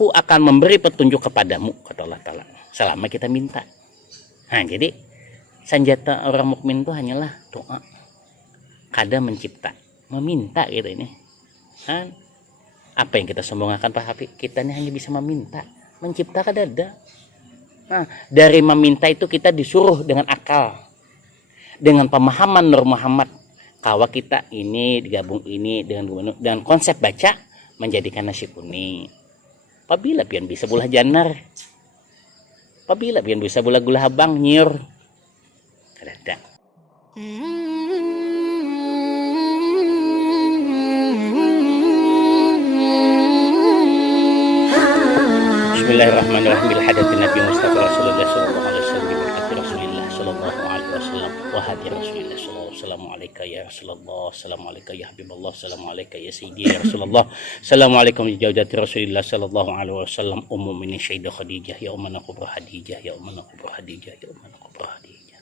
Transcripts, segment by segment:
aku akan memberi petunjuk kepadamu, kata Allah Ta'ala, selama kita minta. Nah, jadi senjata orang mukmin itu hanyalah doa, kada mencipta, meminta gitu ini. Kan apa yang kita sombongkan Pak Hafiz? Kita ini hanya bisa meminta, mencipta kada ada. Nah, dari meminta itu kita disuruh dengan akal, dengan pemahaman Nur Muhammad, kawa kita ini digabung ini dengan konsep baca menjadikan nasi kuning. Apabila pian bisa bulah janar, apabila pian bisa bulah gula habang nyir, kada ada. Bismillahirrahmanirrahim. Bil hadatin Nabi Mustafa Rasulullah sallallahu alaihi wasallam, bi barakati Rasulillah sallallahu alaihi wasallam, wa hadi Rasulillah sallallahu alaihi wasallam, alaika ya Rasulullah, assalamu alayka ya Habibullah, assalamu alayka ya Sayyidi ya Rasulullah, assalamu alaikum ya jaujati Rasulillah sallallahu alaihi wasallam, ummu min Sayyidah Khadijah, ya ummana kubra Khadijah, ya ummana kubra Khadijah, ya ummana kubra Khadijah.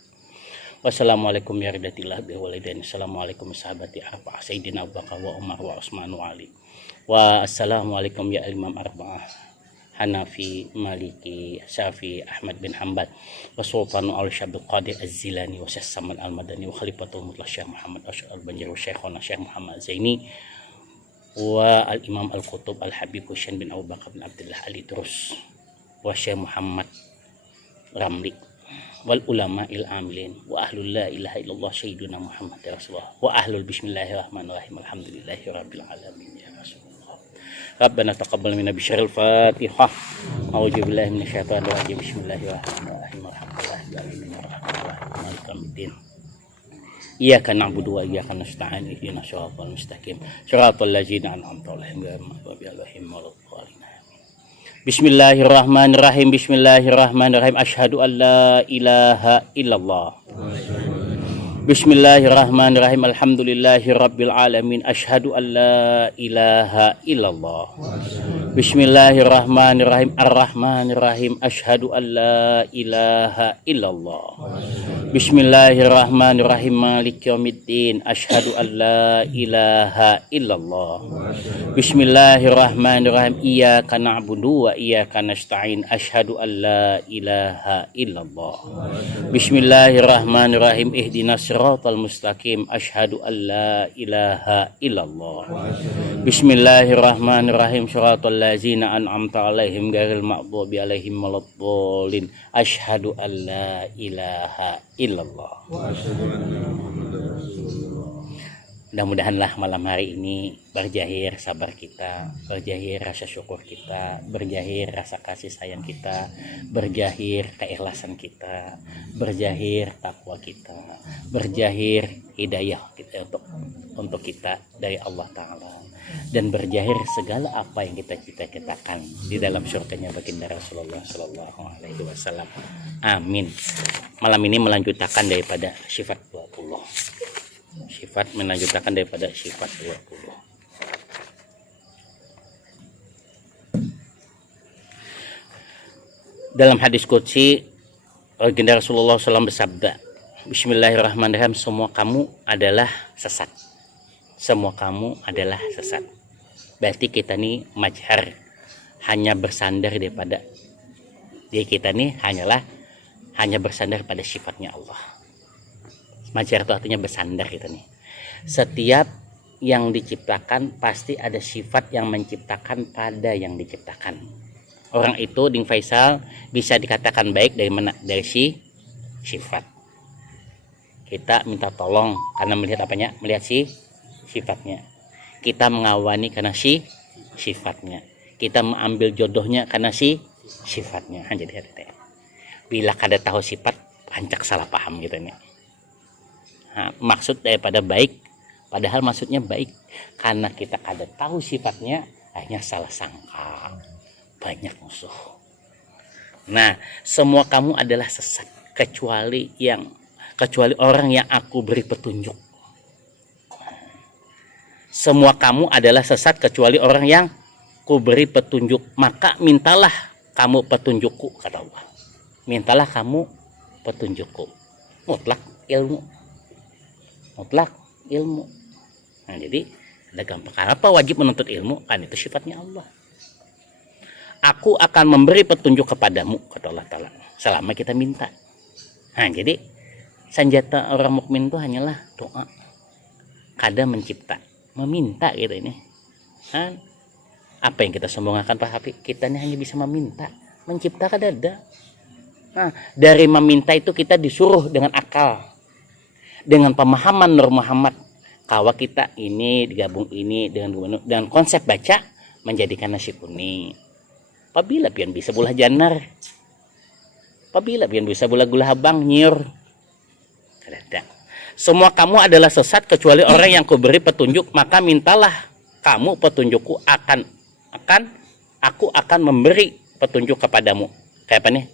Wassalamualaikum ya ridatillah bi walidain, assalamualaikum sahabati arba'a Sayyidina Abu Bakar wa Umar wa Utsman wa Ali. Wa assalamualaikum ya Imam Arba'ah Hanafi, Maliki, Syafi'i, Ahmad bin Hanbal, wa Sultanu al-Syabul Qadir Az-Zilani, wa Syekh Samad al-Madani, wa Khalifatul Mutlaq Syekh Muhammad Asy'ad al-Banjari, wa Syekhuna Syekh Muhammad Zaini, wa al-Imam al-Qutub al-Habib Husain bin Abu Bakar bin Abdullah Ali Terus, wa Syekh Muhammad Ramli, wal ulama il-amilin, wa ahlul la ilaha illallah Sayyiduna Muhammad Rasulullah, wa ahlul bismillahirrahmanirrahim, alhamdulillahi rabbil alamin ya Rasulullah. Rabbana taqabbal minna bisyaril Fatihah. A'udzu billahi minasyaitonir rajim. Bismillahirrahmanirrahim. Alhamdulillahirabbil Iyyaka na'budu wa iyyaka nasta'in. Ihdinas siratal mustaqim. Shiratal ladzina an'amta 'alaihim ghairil maghdubi 'alaihim waladdallin. Bismillahirrahmanirrahim. Bismillahirrahmanirrahim. Asyhadu an la ilaha illallah. Bismillahirrahmanirrahim. Alhamdulillahi rabbil alamin. Asyhadu an la ilaha illallah. Bismillahirrahmanirrahim. Ar-Rahmanirrahim. Asyhadu an la ilaha illallah. Bismillahirrahmanirrahim. Maliki yaumiddin. Asyhadu an la ilaha illallah. Bismillahirrahmanirrahim. Iyyaka na'budu wa iyyaka nasta'in. Asyhadu an la ilaha illallah. Bismillahirrahmanirrahim. Ihdinas siratal mustaqim. Asyhadu an la ilaha illallah. Bismillahirrahmanirrahim. Siratal ladzina an'amta 'alaihim ghairil maghdubi 'alaihim waladdallin. Asyhadu an la ilaha illallah. Mudah-mudahanlah malam hari ini berjahir sabar kita, berjahir rasa syukur kita, berjahir rasa kasih sayang kita, berjahir keikhlasan kita, berjahir takwa kita, berjahir hidayah kita untuk kita dari Allah Ta'ala, dan berjahir segala apa yang kita cita-citakan di dalam surganya baginda Rasulullah Sallallahu Alaihi Wasallam. Amin. Malam ini melanjutkan daripada sifat 20. Sifat melanjutkan daripada sifat 20. Dalam hadis qudsi baginda Rasulullah SAW bersabda, Bismillahirrahmanirrahim, semua kamu adalah sesat. Semua kamu adalah sesat. Berarti kita nih majhar, hanya bersandar daripada diri kita nih hanya bersandar pada sifatnya Allah. Majhar itu artinya bersandar kita nih. Setiap yang diciptakan pasti ada sifat yang menciptakan pada yang diciptakan. Orang itu Ding Faisal bisa dikatakan baik dari mana? Dari si sifat. Kita minta tolong karena melihat apanya? Melihat si sifatnya. Kita mengawani karena si sifatnya. Kita mengambil jodohnya karena si sifatnya. Jadi hati-hati. Bila kada tahu sifat, pancak salah paham gitu nih. Nah, maksud daripada baik, padahal maksudnya baik, karena kita kada tahu sifatnya, akhirnya salah sangka, banyak musuh. Nah, semua kamu adalah sesat kecuali orang yang aku beri petunjuk. Semua kamu adalah sesat kecuali orang yang ku beri petunjuk. Maka mintalah kamu petunjukku, kata Allah. Mintalah kamu petunjukku. Mutlak ilmu. Nah, jadi ada gampang. Kenapa wajib menuntut ilmu? Kan itu sifatnya Allah. aku akan memberi petunjuk kepadamu, kata Allah Ta'ala, selama kita minta. Nah, jadi senjata orang mukmin itu hanyalah doa, kada mencipta, meminta gitu ini. Nah, apa yang kita sombongkan Pak Hafiz? Kita ini hanya bisa meminta, mencipta kada ada. Nah, dari meminta itu kita disuruh dengan akal, dengan pemahaman Nur Muhammad, kawa kita ini digabung ini dengan konsep baca menjadikan nasi kuning. Apabila pian bisa bulah janar, apabila pian bisa bulah gula habang nyir, kada. Semua kamu adalah sesat kecuali orang yang kuberi petunjuk, maka mintalah kamu petunjukku, aku akan memberi petunjuk kepadamu. Kayak apa nih?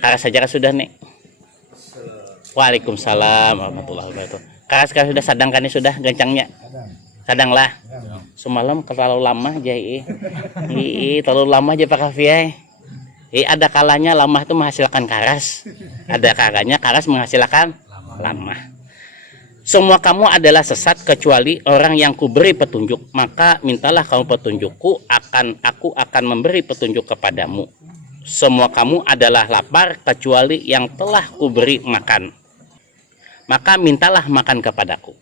Karas saja sudah nih. Waalaikumsalam warahmatullahi wabarakatuh. Karas sudah sadang kan sudah gancangnya. Sadang lah. Semalam terlalu lama aja terlalu lama aja Pak Kafiai. Ada kalanya lama itu menghasilkan karas. Ada kalanya karas menghasilkan lama. Semua kamu adalah sesat kecuali orang yang kuberi petunjuk, maka mintalah kamu petunjukku, aku akan memberi petunjuk kepadamu. Semua kamu adalah lapar kecuali yang telah kuberi makan, maka mintalah makan kepadaku.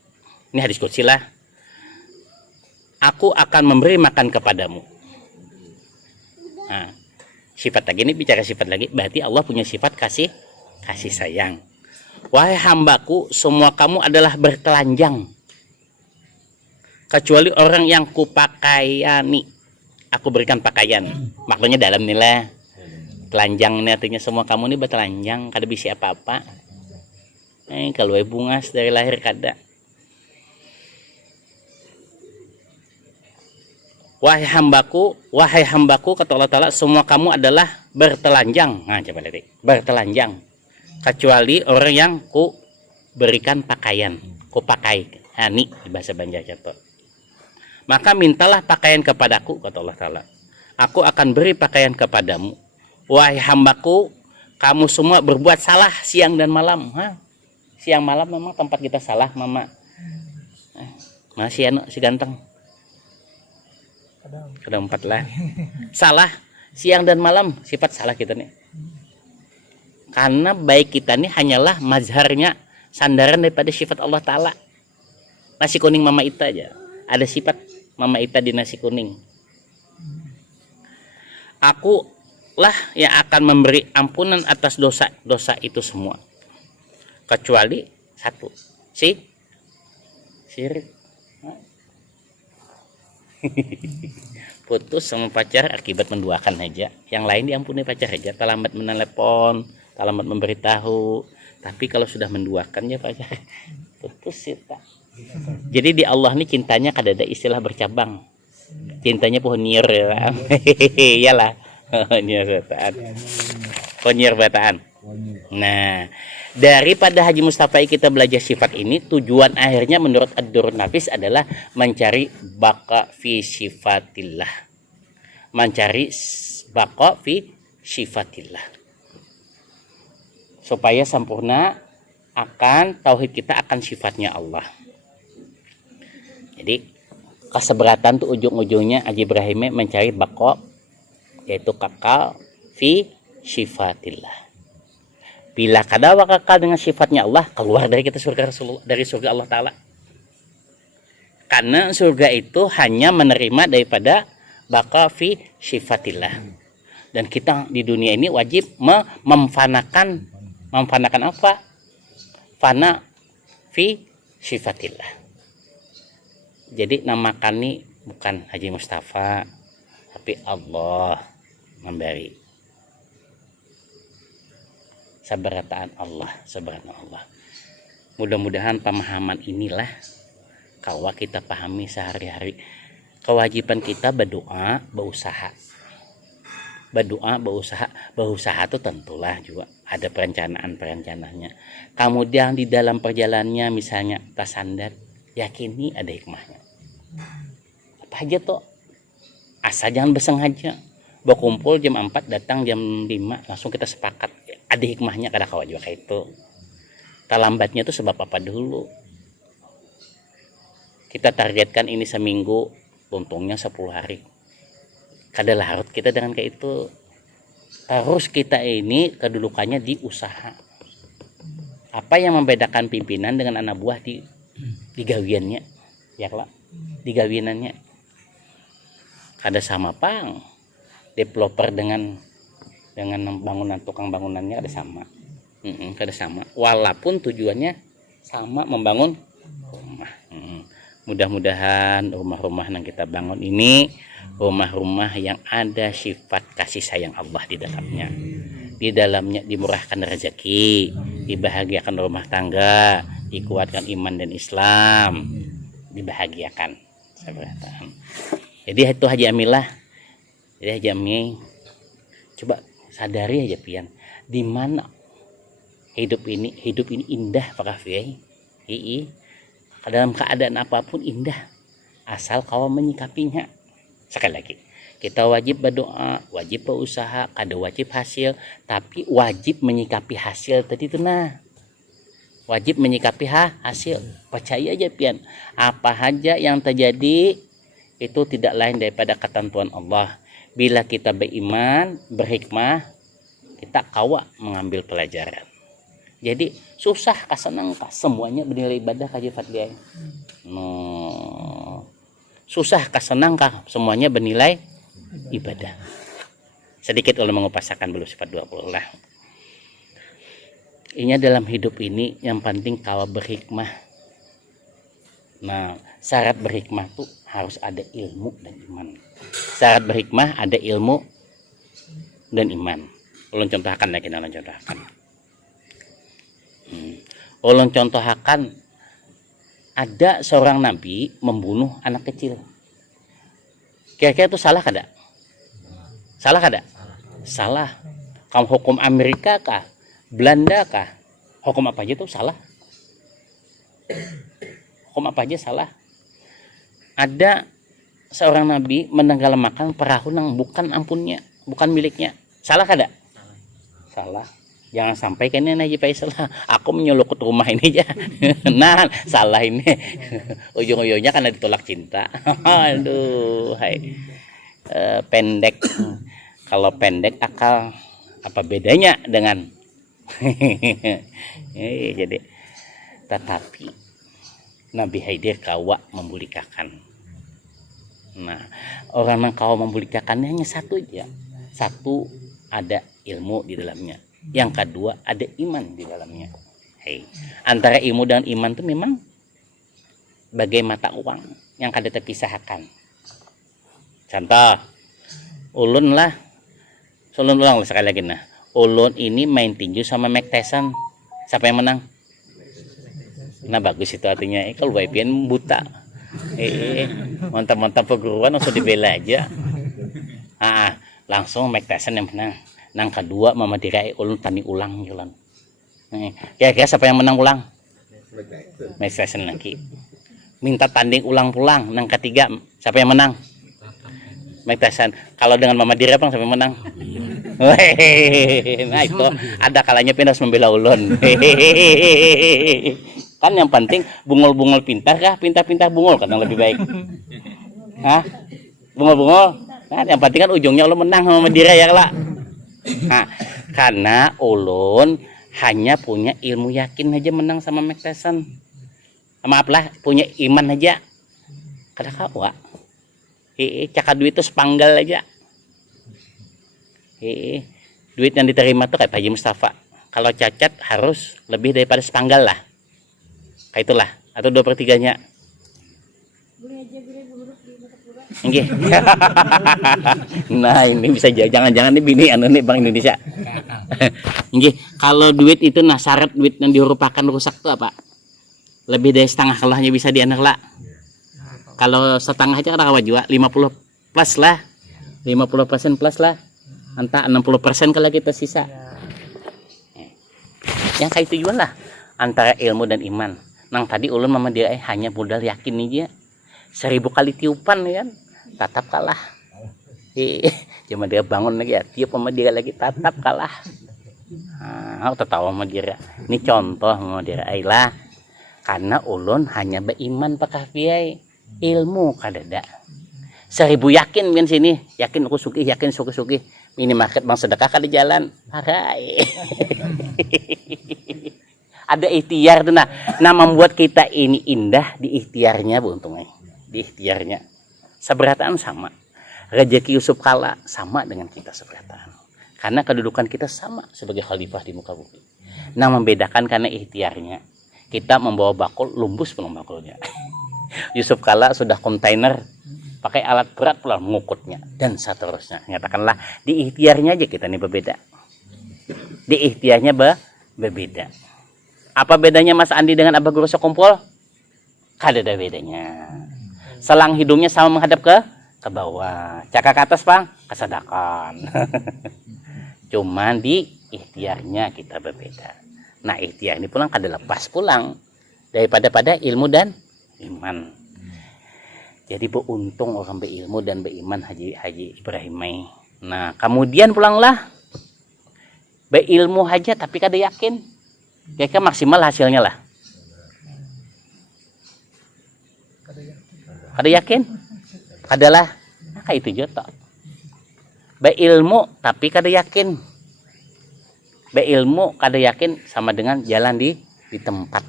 Ini hadis qudsi lah. Aku akan memberi makan kepadamu. Nah, sifat lagi ini bicara sifat lagi, berarti Allah punya sifat kasih sayang. Wahai hambaku, semua kamu adalah bertelanjang kecuali orang yang kupakaiani, aku berikan pakaian. Maknanya dalam nilai telanjang ini artinya semua kamu ini bertelanjang, kada bisa apa-apa. Kalau bungas dari lahir kada. Wahai hambaku, kata Allah Ta'ala, semua kamu adalah bertelanjang. Nah, coba lihat, bertelanjang kecuali orang yang ku berikan pakaian, ku pakai. Ini bahasa Banjar Cato. Maka mintalah pakaian kepadaku, kata Allah Ta'ala, aku akan beri pakaian kepadamu. Wahai hambaku, kamu semua berbuat salah siang dan malam. Siang malam memang tempat kita salah, Mama. Masih si ganteng. Ada 4 lah. Salah siang dan malam, sifat salah kita nih. Karena baik kita nih hanyalah mazharnya, sandaran daripada sifat Allah Ta'ala. Nasi kuning Mama Ita aja, ada sifat Mama Ita di nasi kuning. Aku lah yang akan memberi ampunan atas dosa-dosa itu semua, kecuali satu, syirik. Putus sama pacar akibat menduakan aja, yang lain diampuni pacar aja, terlambat menelepon, terlambat memberitahu. Tapi kalau sudah menduakan ya pacar, putus sih Pak. Jadi di Allah nih cintanya kada ada istilah bercabang, cintanya pohon nyiur ya. Iyalah. Konyer bataan. Nah, daripada Haji Mustafa kita belajar sifat ini, tujuan akhirnya menurut Ad-Durrun Nafis adalah mencari baqa fi sifatillah, mencari baqa fi sifatillah, supaya sempurna akan tauhid kita akan sifatnya Allah. Jadi keseberatan tuh ujung-ujungnya Haji Ibrahim mencari baqa, yaitu kekal fi sifatillah. Bila kadawa kekal dengan sifatnya Allah, keluar dari kita surga Rasulullah, dari surga Allah Ta'ala. Karena surga itu hanya menerima daripada baqa fi sifatillah. Dan kita di dunia ini wajib memfanakan apa? Fana fi sifatillah. Jadi namakan ini bukan Haji Mustafa, tapi Allah memberi. Sabarataan Allah, sabarataan Allah. Mudah-mudahan pemahaman inilah kawa kita pahami sehari-hari. Kewajiban kita berdoa, berusaha. Berdoa, berusaha itu tentulah juga ada perencanaan-perencanaannya. Kemudian di dalam perjalanannya misalnya tasandar, yakini ada hikmahnya. Apa aja tuh? Asal jangan bersengaja. Berkumpul jam 4, datang jam 5, langsung kita sepakat. Ada hikmahnya, kada kawa juga kayak itu. Terlambatnya itu sebab apa dulu? Kita targetkan ini seminggu, untungnya 10 hari. kada larut kita dengan kayak itu. Terus kita ini kedudukannya di usaha. Apa yang membedakan pimpinan dengan anak buah di gawiannya, ya lah, di gawinannya. Kada sama pang developer dengan bangunan, tukang bangunannya kada sama. Kada sama, walaupun tujuannya sama, membangun rumah. Mudah-mudahan rumah-rumah yang kita bangun ini rumah-rumah yang ada sifat kasih sayang Allah di dalamnya. Di dalamnya dimurahkan rezeki, dibahagiakan rumah tangga, dikuatkan iman dan Islam, dibahagiakan. Jadi itu Haji Amilah. Jadi Haji Ami, coba sadari aja pian, di mana hidup ini indah Pak Kafi. Dalam keadaan apapun indah, asal kau menyikapinya. Sekali lagi, kita wajib berdoa, wajib berusaha, kada wajib hasil, tapi wajib menyikapi hasil tadi itu nah. Wajib menyikapi hasil. Percaya aja pian, apa saja yang terjadi itu tidak lain daripada ketentuan Allah. Bila kita beriman, berhikmah, kita kawa mengambil pelajaran. Jadi susah kah senang kah semuanya bernilai ibadah kaji Fadliah. Susah kah senang kah semuanya bernilai ibadah. Sedikit kalau mengupasakan belum sifat 20 lah. Ini dalam hidup ini yang penting kawa berhikmah. Nah, syarat berhikmah tuh harus ada ilmu dan iman. Syarat berhikmah ada ilmu dan iman. Ulun contohkan lagi, ulun contohkan. Ulun contohkan, ada seorang nabi membunuh anak kecil. Kira-kira itu salah kada? Salah kada? Salah. Kamu hukum Amerika kah? Belanda kah? Hukum apa aja tuh salah? Hukum apa aja salah? Ada seorang nabi menenggelamkan perahu yang bukan ampunnya, bukan miliknya. Salah kada? Salah. Jangan sampai kan ini Haji Faisal, aku menyelukut rumah ini aja. Nah, salah ini. Ujung-ujungnya karena ditolak cinta. Aduh, hai. Pendek. Kalau pendek akal, apa bedanya dengan jadi tetapi Nabi Haidir kawa membulikakan. Nah, orang yang kawa membulikakannya hanya satu aja. Satu, ada ilmu di dalamnya. Yang kedua, ada iman di dalamnya. Antara ilmu dan iman itu memang bagai mata uang yang kada terpisahkan. Contoh, ulun lah, ulun ulang sekali lagi nah. Ulun ini main tinju sama Mike Tyson. Siapa yang menang? Nah, bagus itu artinya. Kalau Waipian buta. Mantap-mantap perguruan langsung dibela aja. Langsung Mike Tyson yang menang. Nang kedua Mama Dirai ulun tanding ulang jalan. Kira-kira siapa yang menang ulang? Mike Tyson lagi. Minta tanding ulang pulang. Nang ketiga siapa yang menang? Mike Tyson. Kalau dengan Mama Dirai siapa yang menang? Nah itu ada kalanya pindah membela ulun. Kan yang penting bungol-bungol pintar kah? Pintar-pintar bungol kan yang lebih baik. Hah? Bungol-bungol? Nah, yang penting kan ujungnya ulun menang sama Dirai ya lah. Nah, karena ulun hanya punya ilmu yakin aja menang sama Mike Tyson. Maaflah, punya iman aja. Kada kawa. Cakap duit itu sepanggal aja. Duit yang diterima tuh kayak Pak Haji Mustafa. Kalau cacat harus lebih daripada sepanggal lah. Kayak itulah. Atau 2/3-nya. Nggih. Nah, ini bisa jangan-jangan ini bini nih Bank Indonesia. Nggih, kalau duit itu syarat duit yang dirupakan rusak tuh apa? Lebih dari setengah kalau hanya bisa dianak lah. Kalau setengah aja kada kawa juga 50 plus lah. 50% plus lah. Entah 60% kalau kita sisa. Yang kayak itu juga lah antara ilmu dan iman. Nang tadi ulun Mama dia hanya modal yakin aja. 1000 kali tiupan ya kan tetap kalah. Cuma dia bangun lagi ya tiup sama dia lagi tetap kalah. Aku tertawa sama dia. Ini contoh sama dia lah. Karena ulun hanya beriman Pak Kafiai, ilmu kadada. 1000 yakin kan sini, yakin aku sugih, yakin sugih. Minimarket bang sedekah kan di jalan. Harai. Ada ikhtiar tuh, nah membuat kita ini indah di ikhtiarnya bu untungnya, di ikhtiarnya. Seberataan sama, rezeki Yusuf Kala sama dengan kita seberataan, karena kedudukan kita sama sebagai khalifah di muka bumi. Nah membedakan karena ikhtiarnya, kita membawa bakul, lumbus penuh bakulnya. Yusuf Kala sudah kontainer, pakai alat berat pula mengukutnya dan seterusnya. Nyatakanlah di ikhtiarnya aja kita nih berbeda, di ikhtiarnya berbeda. Apa bedanya Mas Andi dengan Abah Guru Sekumpul? Kada ada bedanya. Selang hidungnya sama menghadap ke bawah. Cakak ke atas bang, kesadakan. Cuman di ikhtiarnya kita berbeda. Nah ikhtiar ini pulang kada lepas pulang daripada pada ilmu dan iman. Jadi beruntung orang berilmu dan beriman Haji Ibrahim. Nah kemudian pulanglah berilmu aja tapi kada yakin. Kayaknya maksimal hasilnya lah. Kada yakin? Kadalah. Nah, itu joto. Berilmu tapi kada yakin. Beilmu kada yakin sama dengan jalan di tempat.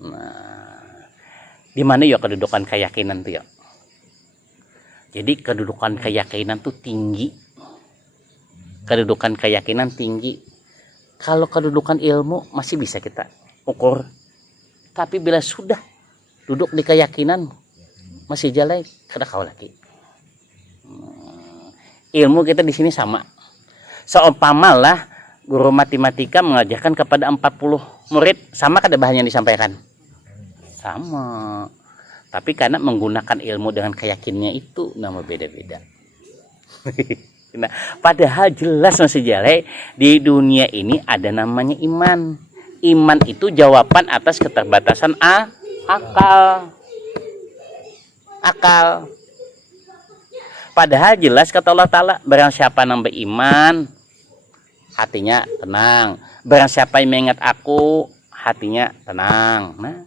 Nah, di mana ya kedudukan keyakinan tuh ya? Jadi kedudukan keyakinan tuh tinggi. Kedudukan keyakinan tinggi. Kalau kedudukan ilmu masih bisa kita ukur, tapi bila sudah duduk di keyakinan masih jalan kada kau lagi. Ilmu kita di sini sama. Seumpamalah guru matematika mengajarkan kepada 40 murid, sama kada bahan yang disampaikan? Sama. Tapi karena menggunakan ilmu dengan keyakinannya itu nama beda-beda. Nah, padahal jelas masih jalan di dunia ini ada namanya iman. Iman itu jawaban atas keterbatasan akal. Padahal jelas kata Allah Ta'ala, barang siapa yang beriman hatinya tenang, barang siapa yang mengingat aku hatinya tenang. Nah,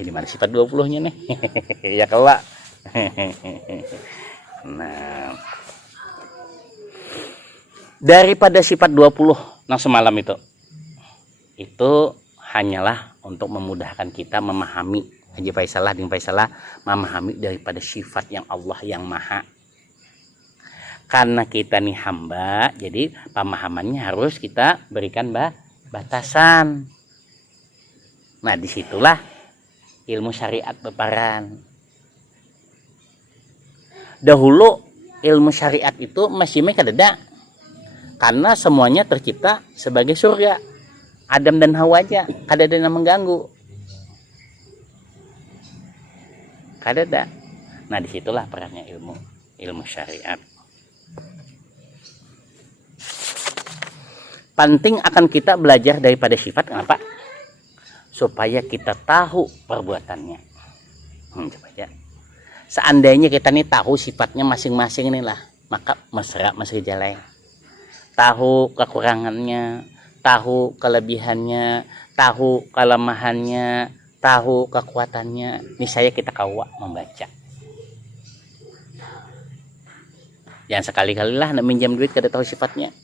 di mana sifat 20-nya nih? Ya kelak. Nah, daripada sifat 20 yang semalam itu hanyalah untuk memudahkan kita memahami. Haji Faisalah dengan Faisalah memahami daripada sifat yang Allah yang maha. Karena kita nih hamba, jadi pemahamannya harus kita berikan batasan. Nah disitulah ilmu syariat berperan. Dahulu ilmu syariat itu masih kadada, karena semuanya tercipta sebagai surga. Adam dan Hawa aja kadada yang mengganggu, kadada. Nah disitulah perannya ilmu syariat. Penting akan kita belajar daripada sifat. Kenapa? Supaya kita tahu perbuatannya. Coba aja. Seandainya kita nih tahu sifatnya masing-masing inilah, maka mesra masih jalan. Tahu kekurangannya, tahu kelebihannya, tahu kelemahannya, tahu kekuatannya. Niscaya kita kawa membaca. Jangan sekali-kali lah nak minjam duit kada tahu sifatnya.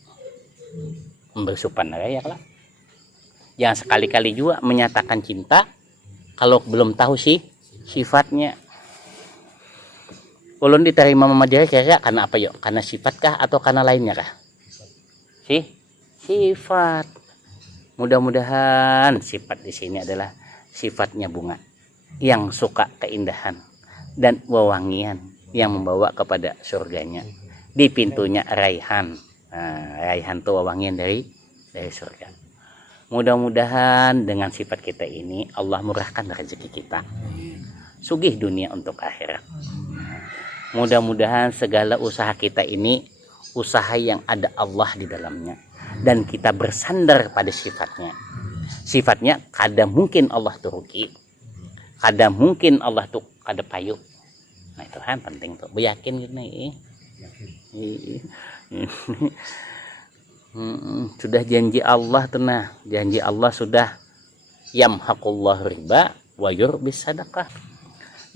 Bersupan ya lah. Jangan sekali-kali juga menyatakan cinta kalau belum tahu sifatnya. Ulun diterima mama dia kira karena apa yuk? Karena sifatkah atau karena lainnya kah? Sifat. Mudah-mudahan sifat di sini adalah sifatnya bunga yang suka keindahan dan wewangian yang membawa kepada surganya. Di pintunya raihan. Nah, raihan itu wewangian dari surga. Mudah-mudahan dengan sifat kita ini Allah murahkan rezeki kita. Sugih dunia untuk akhirat. Mudah-mudahan segala usaha kita ini usaha yang ada Allah di dalamnya dan kita bersandar pada sifatnya. Sifatnya kada mungkin Allah turuki, kada mungkin Allah tuh kada payu. Nah itu kan penting tuh, yakin gitu nih. Sudah janji Allah tuh nah, janji Allah sudah yamhaqullahu riba wa yurbis sadaqah.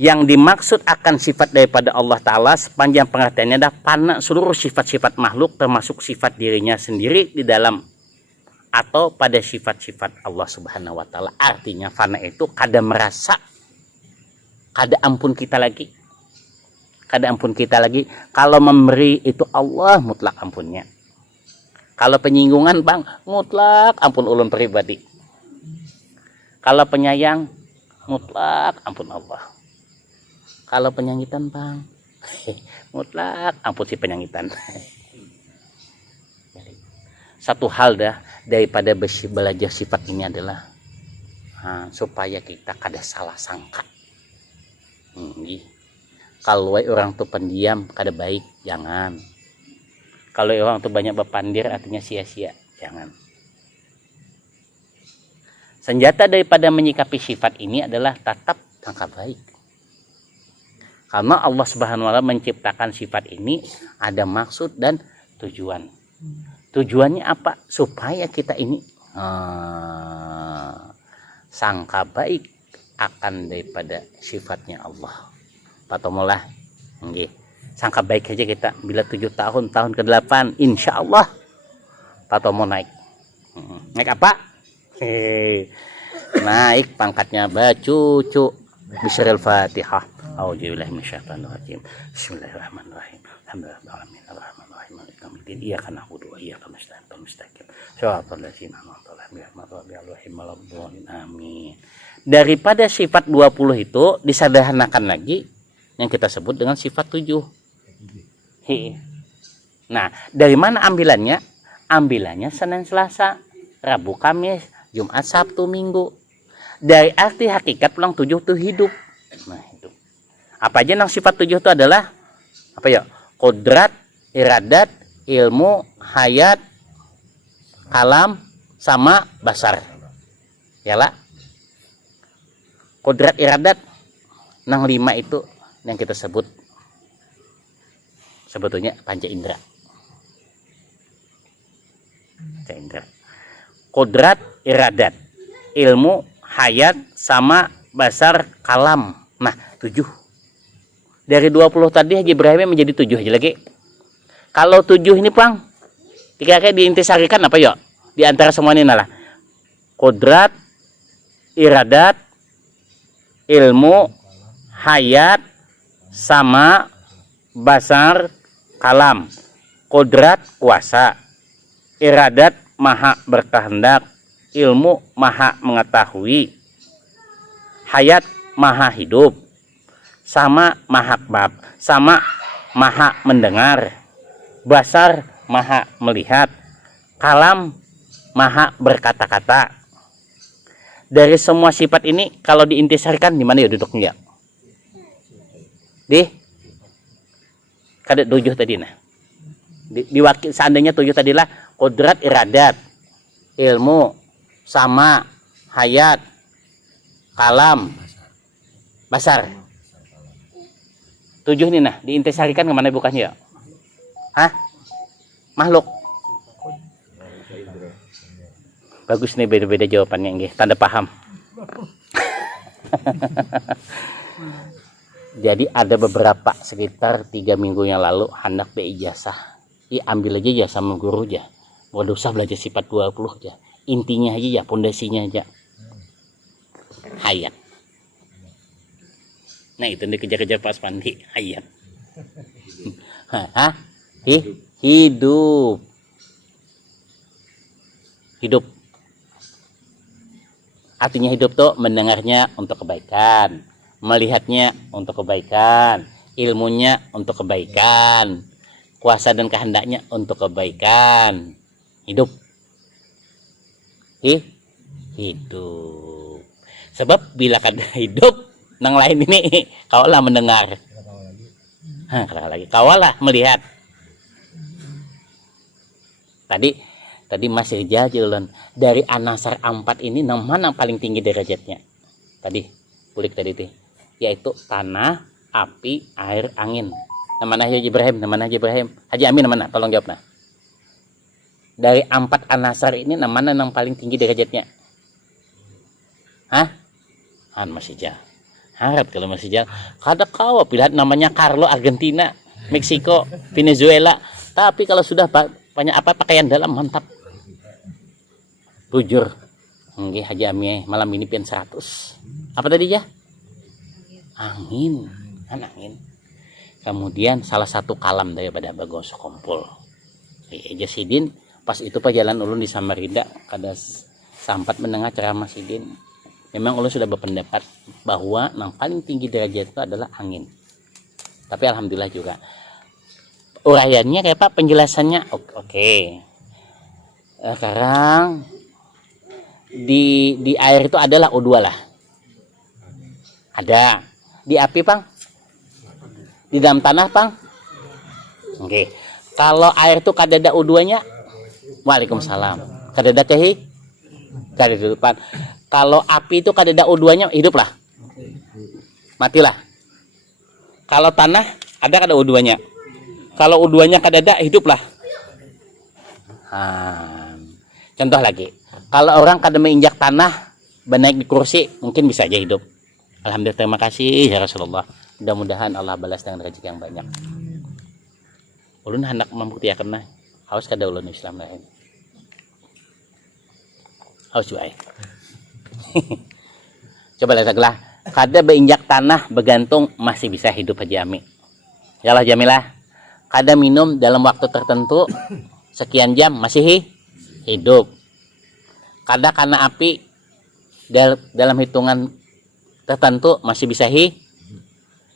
Yang dimaksud akan sifat daripada Allah Ta'ala sepanjang pengertiannya adalah fana seluruh sifat-sifat makhluk termasuk sifat dirinya sendiri di dalam atau pada sifat-sifat Allah Subhanahu wa Ta'ala. Artinya fana itu kada merasa, kada ampun kita lagi. Kada ampun kita lagi. Kalau memberi itu Allah mutlak ampunnya. Kalau penyinggungan bang, mutlak ampun ulun pribadi. Kalau penyayang, mutlak ampun Allah. Kalau penyangitan bang, mutlak ampun si penyangitan. Satu hal dah daripada belajar sifat ini adalah supaya kita kada salah sangka. Kalau orang tuh pendiam kada baik, jangan. Kalau orang tuh banyak berpandir artinya sia-sia, jangan. Senjata daripada menyikapi sifat ini adalah tetap sangka baik. Karena Allah Subhanahu wa Ta'ala menciptakan sifat ini ada maksud dan tujuan. Tujuannya apa? Supaya kita ini sangka baik akan daripada sifatnya Allah. Patomolah, sangka baik aja kita. Bila 7 tahun ke-8, insya Allah patomo naik. Naik apa? Naik pangkatnya cucu. Bismillahil Fatihah. A'udzubillahi minasyaitonir rajim. Bismillahirrahmanirrahim. Alhamdulillahirabbil arrahmanirrahim. Maliki yaumiddin. Iyyaka na'budu wa iyyaka nasta'in. Mustaqim. Shiratal ladzina an'amta 'alaihim. Amin. Daripada sifat 20 itu disederhanakan lagi yang kita sebut dengan sifat 7. Nah, dari mana ambilannya? Ambilannya Senin, Selasa, Rabu, Kamis, Jumat, Sabtu, Minggu. Dari arti hakikat pulang 7 itu hidup. Nah, itu. Apa aja yang sifat 7 itu adalah apa ya? Kodrat, iradat, ilmu, hayat, kalam, sama basar. Yalah. Kodrat, iradat, nang 5 itu yang kita sebut sebetulnya panca indera. Panca indera. Kodrat, iradat, ilmu, hayat, sama basar, kalam. Nah, 7. Dari 20 tadi Haji Ibrahim menjadi 7 aja lagi. Kalau 7 ini Pang, kira-kira diintisarikan apa ya? Di antara semua ini lah. Kodrat, iradat, ilmu, hayat, sama basar, kalam. Kodrat kuasa, iradat maha berkehendak, ilmu maha mengetahui, hayat maha hidup, sama maha mendengar, basar maha melihat, kalam maha berkata-kata. Dari semua sifat ini kalau diintisarikan di mana ya duduknya? Di kada 7 tadi nah. Diwakil seandainya 7 tadilah kodrat, iradat, ilmu, sama, hayat, kalam, basar. 7 ini nah diintisarikan kemana bukannya ya? Hah? Makhluk. Bagus nih beda-beda jawabannya nggih, tanda paham. Jadi ada beberapa sekitar 3 minggu yang lalu hendak beijazah. Ambil aja ya sama guru aja. Gak usah belajar sifat 20 aja. Intinya aja ya, pondasinya aja. Hayat. Nah itu dikejar-kejar Pak Pandi, hayat. Hah? Hidup. Hidup. Artinya hidup tuh mendengarnya untuk kebaikan, melihatnya untuk kebaikan, ilmunya untuk kebaikan, kuasa dan kehendaknya untuk kebaikan. Hidup. Hidup. Sebab bila kada hidup nang lain ini kaulah mendengar. Kaulah melihat. Tadi masih jajulun dari anasar 4 ini nang mana paling tinggi derajatnya? Tadi kulik tadi itu yaitu tanah, api, air, angin. Namanya Haji Ibrahim, namanya Haji Ibrahim. Haji Amin namanya, tolong jawab nah. Dari 4 anasar ini namanya nang paling tinggi derajatnya? Hah? Masih jauh. harap kalau masih jalan. Kada kau pilihan namanya Carlo, Argentina, Meksiko, Venezuela. Tapi kalau sudah banyak apa pakaian dalam mantap. Bujur. Nggih Haji Ami malam ini pian 100. Apa tadi ya? Angin, kan angin. Kemudian salah satu kalam daripada Bagos Kompol. Jasidin pas itu pak jalan ulun di Samarinda kada sampat mendengar ceramah Sidin. Memang ulun sudah berpendapat bahwa yang paling tinggi derajat itu adalah angin. Tapi alhamdulillah juga uraiannya kayak Pak, penjelasannya oke. Sekarang di air itu adalah O2 lah. Ada. Di api, Pang? Di dalam tanah, Pang? Oke. Kalau air itu kadada O2-nya? Waalaikumsalam. Kadada kehi? Kadada depan. Kalau api itu kadada O2-nya, hiduplah. Matilah. Kalau tanah ada kada O2-nya. Kalau O2-nya kadada, hiduplah. Contoh lagi. Kalau orang kada menginjak tanah, bernaik di kursi, mungkin bisa aja hidup. Alhamdulillah, terima kasih ya Rasulullah. Mudah-mudahan Allah balas dengan rezeki yang banyak. Ulun hendak membuktikan nah, haus kada ulun Islam lain. Haus juga. Coba lihat lah. Kada beinjak tanah bergantung masih bisa hidup Haji Ami. Ya Allah Jamilah. Kada minum dalam waktu tertentu sekian jam masih hidup. Kada karena api dalam hitungan tertentu masih bisa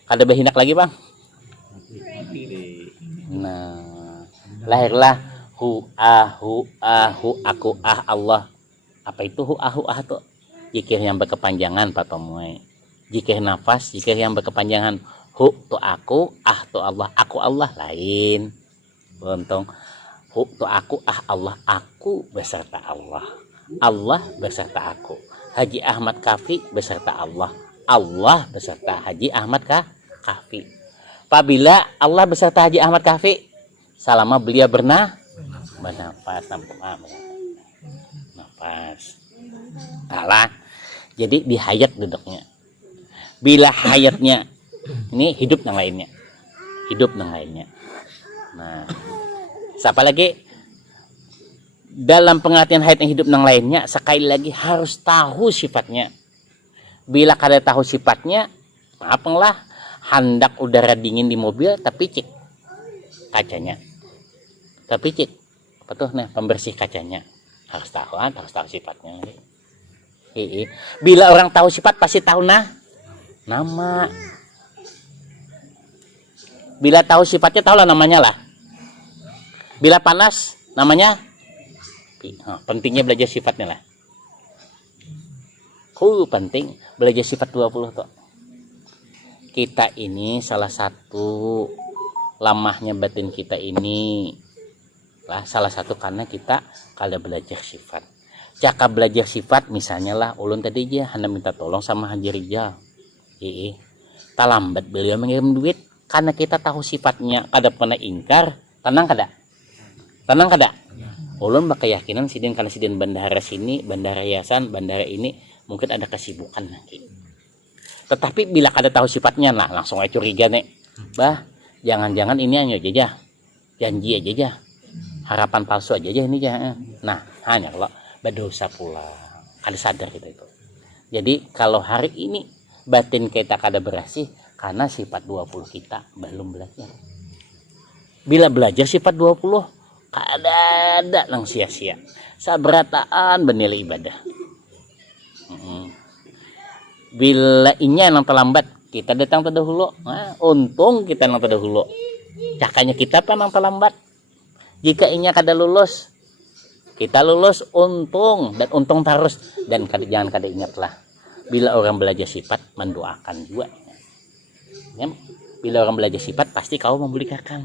kada berhindak lagi Bang. Nah, lahirlah hu aku Allah. Apa itu hu tuh? Jikir yang berkepanjangan Pak Tomoy. Jikir nafas, jikir yang berkepanjangan hu tu aku, tu Allah. Aku Allah lain. Untung hu tu aku, Allah. Aku beserta Allah. Allah beserta aku. Haji Ahmad Kafi beserta Allah. Allah beserta Haji Ahmad Kafi. Apabila Allah beserta Haji Ahmad Kafi, selama beliau bernafas, nafas. Alah. Jadi di hayat duduknya. Bila hayatnya ini hidup yang lainnya. Hidup yang lainnya. Nah, siapa lagi? Dalam pengertian hayat yang hidup yang lainnya, sekali lagi harus tahu sifatnya. Bila kada tahu sifatnya, maaflah, hendak udara dingin di mobil tapi cek kacanya. Tapi cek apa tuh nah pembersih kacanya. Harus tahu sifatnya. Bila orang tahu sifat pasti tahu nama. Bila tahu sifatnya tahulah namanya lah. Bila panas namanya pentingnya belajar sifatnya lah. Penting belajar sifat 20 tuh. Kita ini salah satu lamahnya batin kita ini lah salah satu karena kita kada belajar sifat. Cakap belajar sifat misalnya lah ulun tadi aja hendak minta tolong sama Haji Rijal. Tak lambat beliau mengirim duit karena kita tahu sifatnya kada pernah ingkar. Tenang kada? Ulun berkeyakinan sidin karena sidin bandara sini, bandara hiasan, bandara ini mungkin ada kesibukan nanti. Tetapi bila kada tahu sifatnya lah langsung aja curiga nih. Bah, jangan-jangan ini hanya aja janji aja. Harapan palsu aja ini aja. Nah, hanya kalau berdosa pula. Kada sadar kita itu. Jadi kalau hari ini batin kita kada berasih karena sifat 20 kita belum belajar. Bila belajar sifat 20 kada ada nang sia-sia. Saberataan bernilai ibadah. Bila inya yang terlambat kita datang terdahulu. Nah, untung kita yang terdahulu. Cakanya kita apa yang terlambat. Jika inya kada lulus, kita lulus untung dan untung terus dan jangan kada ingatlah bila orang belajar sifat mendoakan juga. Ya, bila orang belajar sifat pasti kau memulikakan.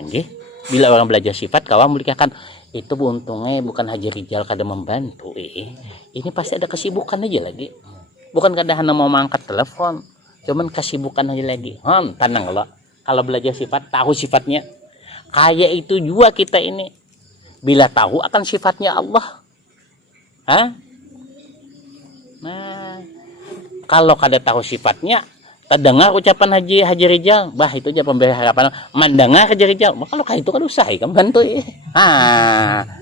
Nggih. Bila orang belajar sifat kau memulikakan. Itu untungnya bukan Haji Rijal kada membantu. Ini pasti ada kesibukan aja lagi. Bukan kada hanya mau mengangkat telepon, cuman kesibukan aja lagi. Tenang loh. Kalau belajar sifat tahu sifatnya. Kayak itu juga kita ini. Bila tahu akan sifatnya Allah. Nah, Kalau kada tahu sifatnya, terdengar ucapan Haji Rijal, bah itu aja pemberi harapan. Mendengar Haji Rijal, kalau kayak itu kan usah kan bantu.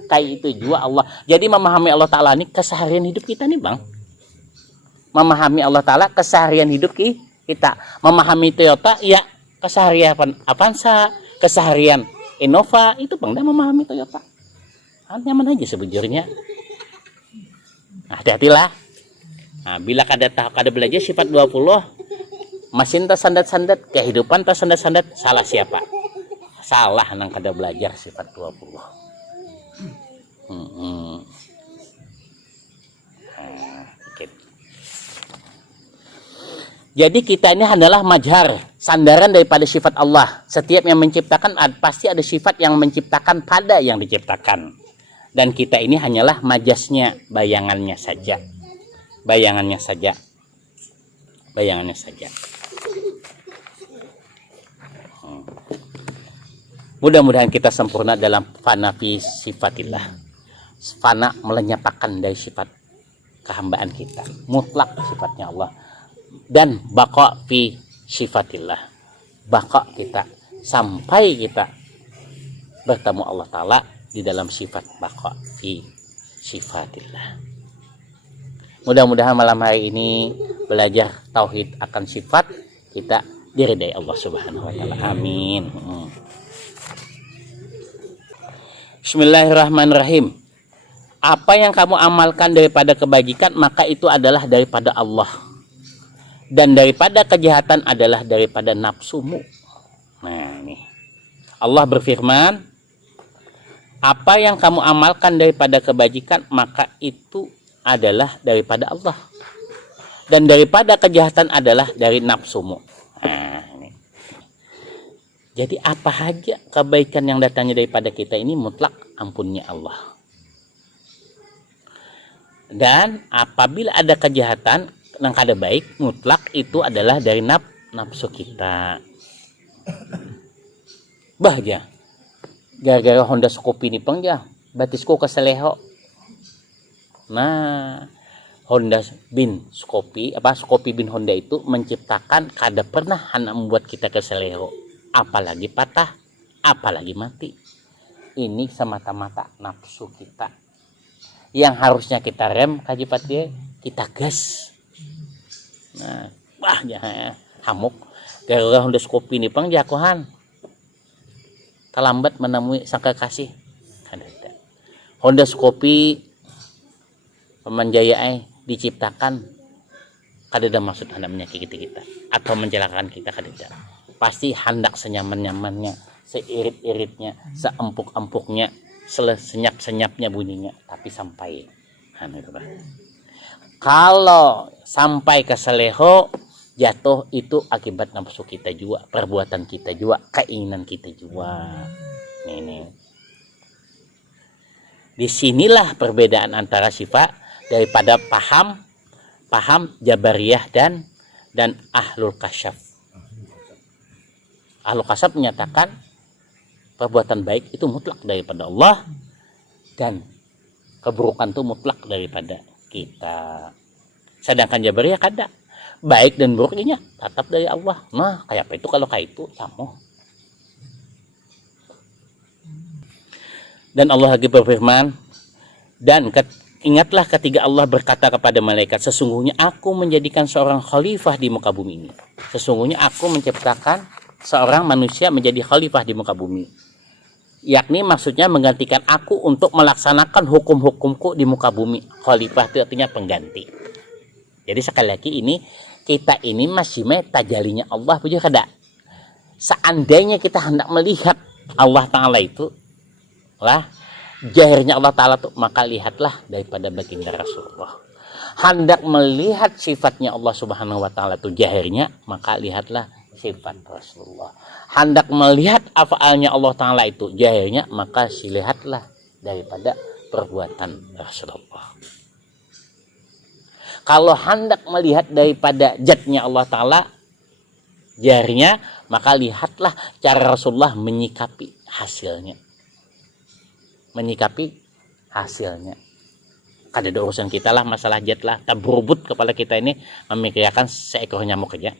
Kayak itu juga Allah. Jadi memahami Allah Ta'ala ini keseharian hidup kita nih bang. Memahami Allah Ta'ala keseharian hidup kita. Memahami Toyota, ya keseharian Avanza, keseharian Innova, itu bang, dan memahami Toyota. Nyaman aja sebujurnya. Hati-hatilah. Bila kada belajar sifat 20, mesin tersandat-sandat, kehidupan tersandat-sandat, salah siapa? Salah nang kada belajar sifat 20. Jadi kita ini adalah majhar, sandaran daripada sifat Allah. Setiap yang menciptakan pasti ada sifat yang menciptakan pada yang diciptakan. Dan kita ini hanyalah majasnya, bayangannya saja. Bayangannya saja. Bayangannya saja. Mudah-mudahan kita sempurna dalam fana fi sifatillah. Fana melenyapkan dari sifat kehambaan kita. Mutlak sifatnya Allah. Dan baqa fi sifatillah. Baqa kita sampai kita bertemu Allah Ta'ala di dalam sifat baqa fi sifatillah. Mudah-mudahan malam hari ini belajar tauhid akan sifat kita diridai Allah Subhanahu wa Ta'ala. Amin. Bismillahirrahmanirrahim. Apa yang kamu amalkan daripada kebajikan, maka itu adalah daripada Allah. Dan daripada kejahatan adalah daripada nafsumu. Nah ini. Allah berfirman, apa yang kamu amalkan daripada kebajikan, maka itu adalah daripada Allah. Dan daripada kejahatan adalah dari nafsumu. Nah ini. Jadi apa saja kebaikan yang datangnya daripada kita ini mutlak ampunnya Allah. Dan apabila ada kejahatan yang kada baik, mutlak itu adalah dari nafsu kita. Bah ja. Gara-gara Honda Scoopy ini pang ja, batisku keseleho. Nah, Honda bin Scoopy, Scoopy bin Honda itu menciptakan kada pernah hanya membuat kita keseleho. Apalagi patah, apalagi mati. Ini semata-mata nafsu kita. Yang harusnya kita rem, kaji pati, kita gas. Nah, wah ya, hamuk. Gara-gara Honda Scoopy ini pang jakohan. Terlambat menemui sang kekasih. Honda Scoopy pemanjayaan diciptakan kada ada maksud hendak menyakiti kita atau mencelakakan kita, kada ada. Pasti hendak senyaman-nyamannya, seirit-iritnya, seempuk-empuknya, senyap-senyapnya bunyinya, tapi sampai. Kalau sampai ke seleho, jatuh itu akibat nafsu kita juga, perbuatan kita juga, keinginan kita juga. Ini. Disinilah perbedaan antara sifat daripada paham Jabariyah dan Ahlul Kasyaf. Ahlul Kasyaf menyatakan perbuatan baik itu mutlak daripada Allah dan keburukan itu mutlak daripada kita. Sedangkan Jabariyah kada. Baik dan buruknya tetap dari Allah. Nah, kayak apa itu kalau kayak itu sama. Dan Allah lagi berfirman, dan ingatlah ketika Allah berkata kepada malaikat, sesungguhnya aku menjadikan seorang khalifah di muka bumi ini. Sesungguhnya aku menciptakan seorang manusia menjadi khalifah di muka bumi. Yakni maksudnya menggantikan aku untuk melaksanakan hukum-hukumku di muka bumi. Khalifah itu artinya pengganti. Jadi sekali lagi ini, kita ini masih tajalinya Allah punya kada. Seandainya kita hendak melihat Allah Ta'ala itu lah, jahirnya Allah Ta'ala tuh, maka lihatlah daripada baginda Rasulullah. Hendak melihat sifatnya Allah Subhanahu wa Ta'ala itu jahirnya, maka lihatlah sifat Rasulullah. Hendak melihat afalnya Allah Ta'ala itu jahirnya, maka lihatlah daripada perbuatan Rasulullah. Kalau hendak melihat daripada zatnya Allah Ta'ala jahirnya, maka lihatlah cara Rasulullah menyikapi hasilnya. Kada ada urusan kita lah masalah jet lah. Tak berubut kepala kita ini memikirkan seekor nyamuk aja.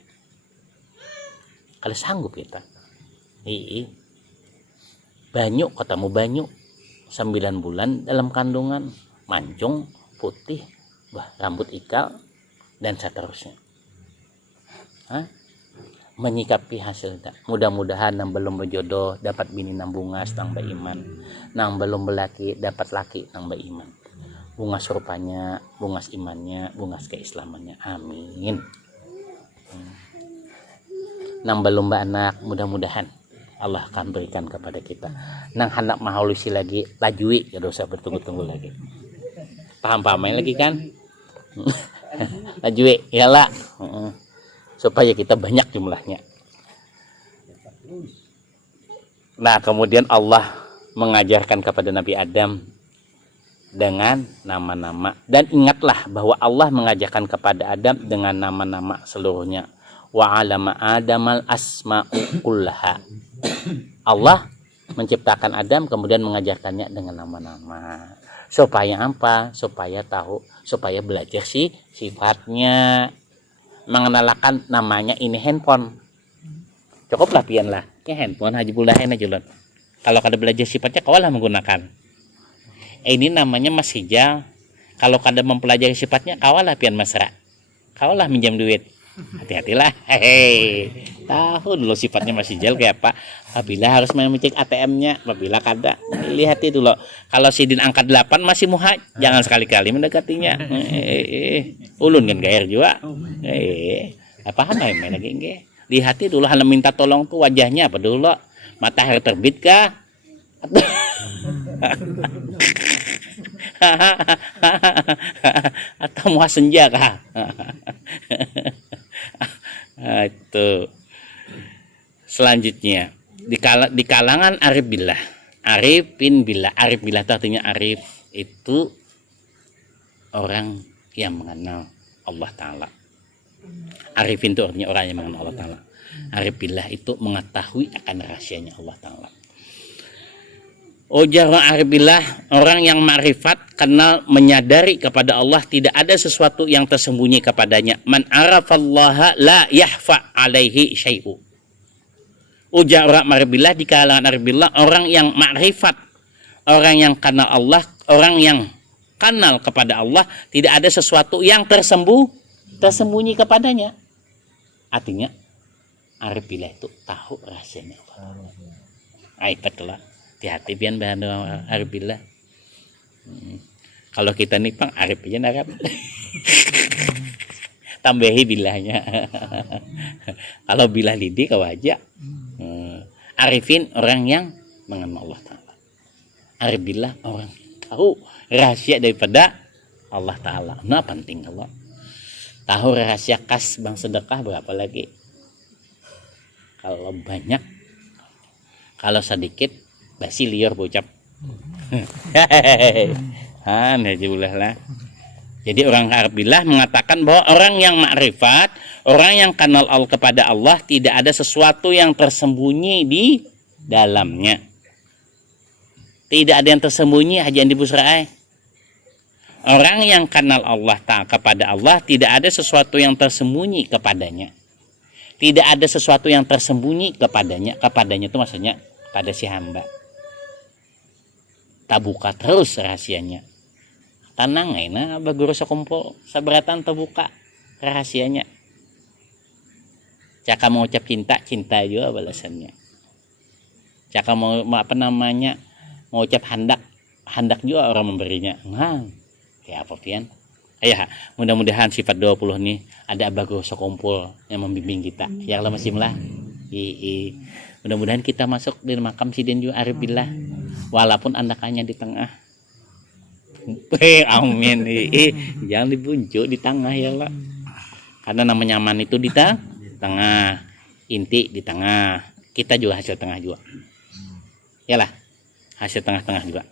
Kalau sanggup kita. Banyu ketemu banyu 9 bulan dalam kandungan, mancung, putih, rambut ikal dan seterusnya. Menyikapi hasil tak. Mudah-mudahan nang belum berjodoh dapat bini nang bungas nang beriman, nang belum berlaki dapat laki nang beriman. Bungas rupanya, bungas imannya, bungas keislamannya. Amin. Nang belum beranak, mudah-mudahan Allah akan berikan kepada kita. Nang hendak mahalusi lagi, lajui, ya dosa bertunggu-tunggu lagi. Paham-paham lagi kan? Lajui, iyalah. Supaya kita banyak jumlahnya. Nah, kemudian Allah mengajarkan kepada Nabi Adam dengan nama-nama, dan ingatlah bahwa Allah mengajarkan kepada Adam dengan nama-nama seluruhnya. Wa 'allama Adamal asma'u kullaha. Allah menciptakan Adam kemudian mengajarkannya dengan nama-nama. Supaya apa? Supaya tahu, supaya belajar sifatnya. Mengenalkan namanya ini handphone. Cukup lah pian lah. Ya handphone haji bulahin aja loh. Kalau kada belajar sifatnya kawalah menggunakan. Ini namanya Mas Hijal. Kalau kada mempelajari sifatnya kawalah pian mesra. Kawalah minjam duit. Hati-hatilah. Tahu dulu sifatnya Mas Hijal kayak apa. Apabila harus mengecek ATM-nya, apabila kada. Lihat itu loh. Kalau sidin angka 8 masih muhaj, jangan sekali-kali mendekatinya. Ulun kan gair juga. Paham main lagi nggih. Lihat dulu, hanya minta tolong tuh wajahnya apa dulu. Matahari terbit kah? Atau mau senja kah? Itu selanjutnya di kalangan arif billah, arifin billah. Arif billah itu artinya arif itu orang yang mengenal Allah Ta'ala. Arifin itu artinya orang yang mengenal Allah Ta'ala. Arif billah itu mengetahui akan rahasianya Allah Ta'ala. Ujar arif billah, orang yang ma'rifat, kenal, menyadari kepada Allah, tidak ada sesuatu yang tersembunyi kepadanya. Man arafallaha la yahfa alaihi syai'u. Ujar orang arif billah, di kalangan arif billah, orang yang ma'rifat, orang yang kenal Allah, orang yang kenal kepada Allah, tidak ada sesuatu yang tersembunyi kepadanya. Artinya arif billah itu tahu rahasianya Allah. Betul lah. Hati-hati pian bahan arif billah. Kalau kita nih pang arif aja narap. Tambahi bilahnya. Kalau bilah lidi kau aja. Arifin orang yang mengenal Allah Ta'ala. Arif billah orang tahu rahasia daripada Allah Ta'ala. Nah penting Allah. Tahu rahasia kas bang sedekah berapa lagi? Kalau banyak, kalau sedikit basi liar bocap. Lah. Jadi orang arif billah mengatakan bahwa orang yang makrifat, orang yang kenal Allah kepada Allah, tidak ada sesuatu yang tersembunyi di dalamnya. Tidak ada yang tersembunyi haji andi busraai. Orang yang kenal Allah kepada Allah, tidak ada sesuatu yang tersembunyi kepadanya. Tidak ada sesuatu yang tersembunyi kepadanya. Kepadanya itu maksudnya pada si hamba. Tabuka terus rahasianya. Tanang aina baguru sakumpul saberatan tabuka rahasianya. Caka mau ucap cinta juga balasannya. Caka mau apa namanya, mau ucap handak juga orang memberinya. Nah, kayak apa pian? Ayah, mudah-mudahan sifat 20 nih ada baguru sakumpul yang membimbing kita. Ya Allah masihlah. Mudah-mudahan kita masuk di makam sidin juga arif billah. Walaupun andakannya di tengah. Amin. Jangan dibunjuk di tengah ya Allah. Karena namanya nyaman itu di tengah. Inti di tengah. Kita juga hasil tengah juga. Yalah. Hasil tengah-tengah juga.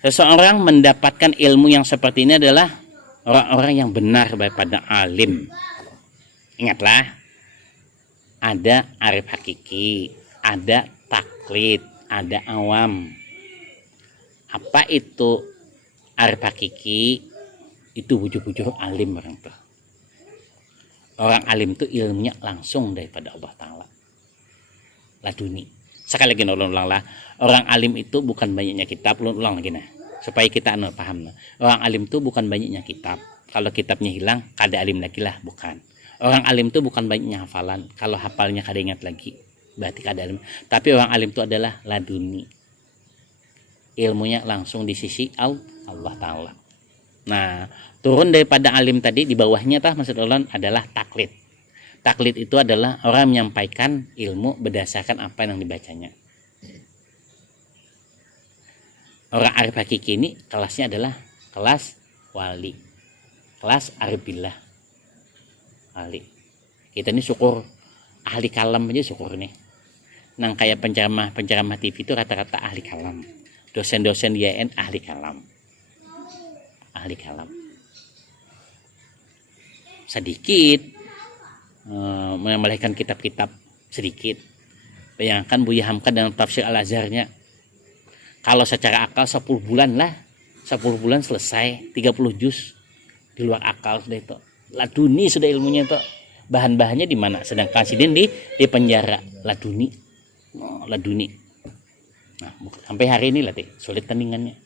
Seseorang mendapatkan ilmu yang seperti ini adalah orang-orang yang benar daripada alim. Ingatlah. Ada arif hakiki, ada taklid, ada awam. Apa itu arif hakiki? Itu bujur-bujur alim orang tuh. Orang alim itu ilmunya langsung daripada Allah Ta'ala, laduni. Sekali lagi ulang lah, orang alim itu bukan banyaknya kitab. Ulang lagi nah, supaya kita paham nah. Orang alim itu bukan banyaknya kitab. Kalau kitabnya hilang, kada alim lagi lah, bukan. Orang alim itu bukan banyaknya hafalan. Kalau hafalnya kada ingat lagi, berarti kada alim. Tapi orang alim itu adalah laduni, ilmunya langsung di sisi Allah Ta'ala. Nah, turun daripada alim tadi, di bawahnya maksud Allah adalah taklid. Taklid itu adalah orang menyampaikan ilmu berdasarkan apa yang dibacanya. Orang arif hakiki ini kelasnya adalah kelas wali, kelas arif billah, wali. Kita ini syukur ahli kalam aja syukur nih. Nang kayak penceramah TV itu rata-rata ahli kalam. Dosen-dosen YN ahli kalam. Ahli kalam. Sedikit melahirkan kitab-kitab sedikit. Bayangkan Buya Hamka dalam tafsir Al-Azharnya, kalau secara akal 10 bulan lah, 10 bulan selesai 30 juz. Di luar akal sudah itu. Laduni sudah ilmunya itu. Bahan-bahannya di mana? Sedangkan sidin di penjara. Laduni. Laduni. Nah, sampai hari ini lah sulit tandingannya.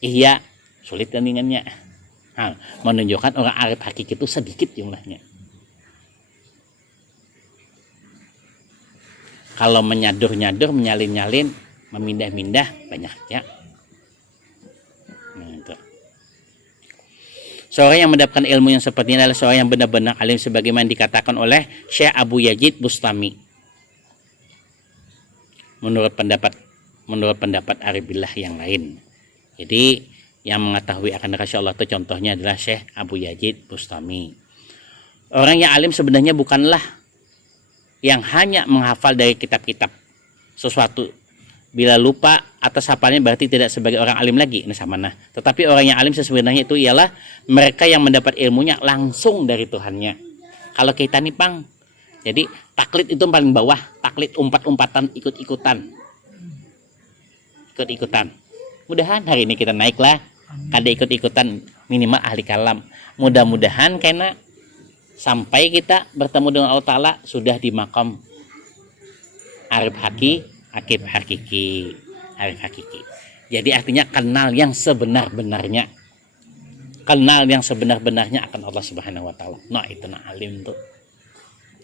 Iya, sulit tandingannya. Nah, menunjukkan orang arif hakiki itu sedikit jumlahnya. Kalau menyadur-nyadur, menyalin-nyalin, memindah-mindah banyak ya. Nah, itu. Seorang yang mendapatkan ilmu yang seperti ini adalah seorang yang benar-benar alim sebagaimana dikatakan oleh Syekh Abu Yazid Bustami. Menurut pendapat arif billah yang lain. Jadi yang mengetahui akan rahasia Allah itu contohnya adalah Syekh Abu Yazid Bustami. Orang yang alim sebenarnya bukanlah yang hanya menghafal dari kitab-kitab sesuatu. Bila lupa atas hafalnya berarti tidak sebagai orang alim lagi. Nah, sama nah. Tetapi orang yang alim sebenarnya itu ialah mereka yang mendapat ilmunya langsung dari Tuhannya. Kalau kita nih Pang, jadi taklid itu paling bawah, taklid umpat-umpatan, ikut-ikutan. Ikut-ikutan. Mudahan hari ini kita naik lah. Kada ikut-ikutan, minimal ahli kalam. Mudah-mudahan karena sampai kita bertemu dengan Allah Ta'ala sudah di makam arif hakiki. Arif hakiki. Jadi artinya kenal yang sebenar-benarnya. Kenal yang sebenar-benarnya akan Allah Subhanahu wa Ta'ala. Nah, itu nah alim tuh.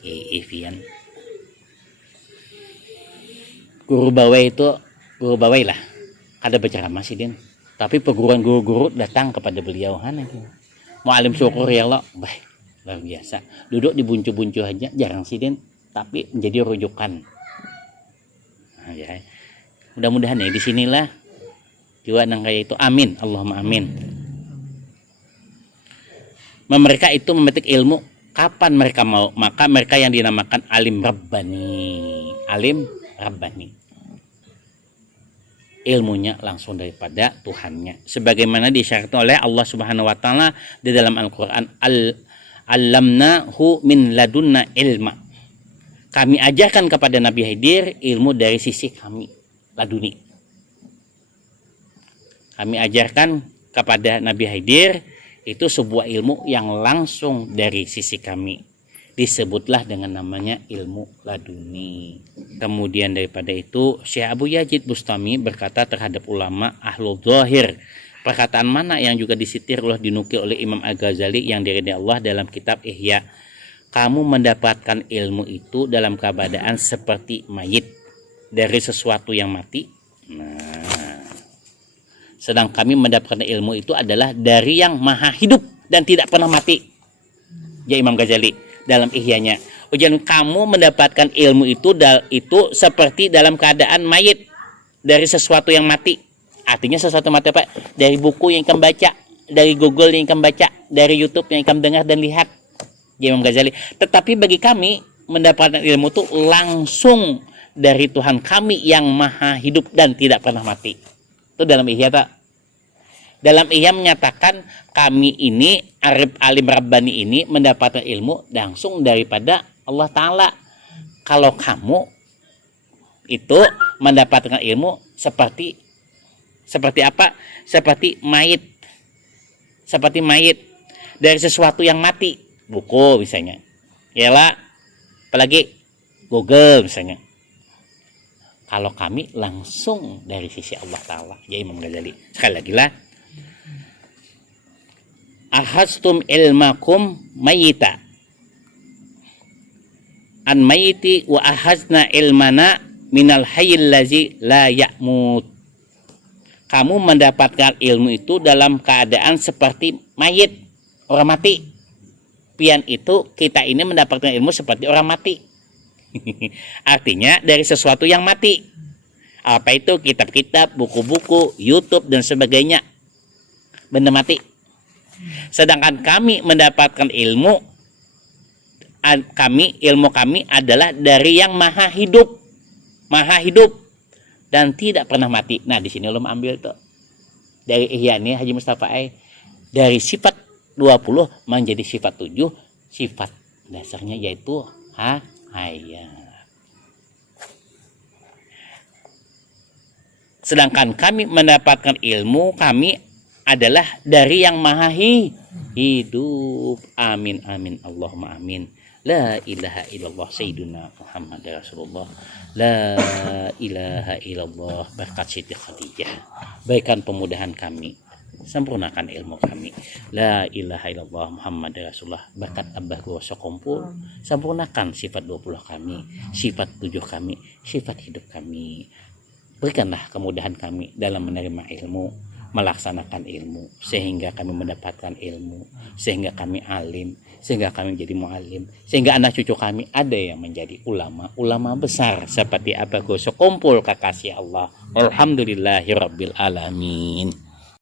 Ifian. Guru bawai lah. Kada berceramah sih Din. Tapi perguruan guru-guru datang kepada beliau mau alim syukur ya Allah, baik, luar biasa. Duduk di buncu-buncu aja jarang sih Din, tapi menjadi rujukan. Nah, ya. Mudah-mudahan ya di sinilah jiwa nang kayak itu. Amin, Allahumma amin. Mereka itu memetik ilmu kapan mereka mau, maka mereka yang dinamakan alim rabbani. Alim rabbani. Ilmunya langsung daripada Tuhannya, sebagaimana disyaratkan oleh Allah Subhanahu wa Ta'ala di dalam Al-Qur'an, Allamnahu min ladunna ilma. Kami ajarkan kepada Nabi Khidir ilmu dari sisi kami, laduni. Kami ajarkan kepada Nabi Khidir itu sebuah ilmu yang langsung dari sisi kami. Disebutlah dengan namanya ilmu laduni. Kemudian daripada itu Syekh Abu Yazid Bustami berkata terhadap ulama ahlul zahir, perkataan mana yang juga disitir oleh dinukil oleh Imam Al-Ghazali yang diridhai Allah dalam kitab Ihya. Kamu mendapatkan ilmu itu dalam keadaan seperti mayit dari sesuatu yang mati. Nah, sedang kami mendapatkan ilmu itu adalah dari yang maha hidup dan tidak pernah mati. Ya Imam Ghazali dalam Ihyanya. Ujian kamu mendapatkan ilmu itu seperti dalam keadaan mayit dari sesuatu yang mati. Artinya sesuatu mati apa? Dari buku yang kamu baca, dari Google yang kamu baca, dari YouTube yang kamu dengar dan lihat. Ya Imam Ghazali. Tetapi bagi kami mendapatkan ilmu itu langsung dari Tuhan kami yang maha hidup dan tidak pernah mati. Itu dalam Ihya tak? Dalam Ihya menyatakan kami ini arif alim rabbani ini mendapatkan ilmu langsung daripada Allah Ta'ala. Kalau kamu itu mendapatkan ilmu seperti Seperti apa? Seperti mayit. Seperti mayit dari sesuatu yang mati. Buku misalnya. Yalah, apalagi Google misalnya. Kalau kami langsung dari sisi Allah Ta'ala. Ya Imam Ghazali. Sekali lagi lah. Ahastum ilmakum mayita. An mayiti wa ahazna ilmana minal hayyil lazi la ya'mut. Kamu mendapatkan ilmu itu dalam keadaan seperti mayit, orang mati. Pian itu kita ini mendapatkan ilmu seperti orang mati. Artinya dari sesuatu yang mati. Apa itu? Kitab-kitab, buku-buku, YouTube dan sebagainya. Benda mati. Sedangkan kami mendapatkan ilmu kami adalah dari yang maha hidup dan tidak pernah mati. Nah, di sini ulun ambil tuh dari Ihya ini Haji Mustafa dari sifat 20 menjadi sifat 7. Sifat dasarnya yaitu hayat. Sedangkan kami mendapatkan ilmu kami adalah dari yang maha hidup. Amin amin Allahumma amin. La ilaha illallah Sayyiduna Muhammad Rasulullah. La ilaha illallah berkat Siti Khadijah. Berikan pemudahan kami, sempurnakan ilmu kami. La ilaha illallah Muhammad Rasulullah berkat Abah Guru Sokompul, sempurnakan sifat 20 kami, sifat 7 kami, sifat hidup kami. Berikanlah kemudahan kami dalam menerima ilmu, melaksanakan ilmu, sehingga kami mendapatkan ilmu, sehingga kami alim, sehingga kami menjadi mu'alim, sehingga anak cucu kami ada yang menjadi ulama besar seperti Abah Guru Sokompul kekasih Allah. Alhamdulillahirabbil alamin.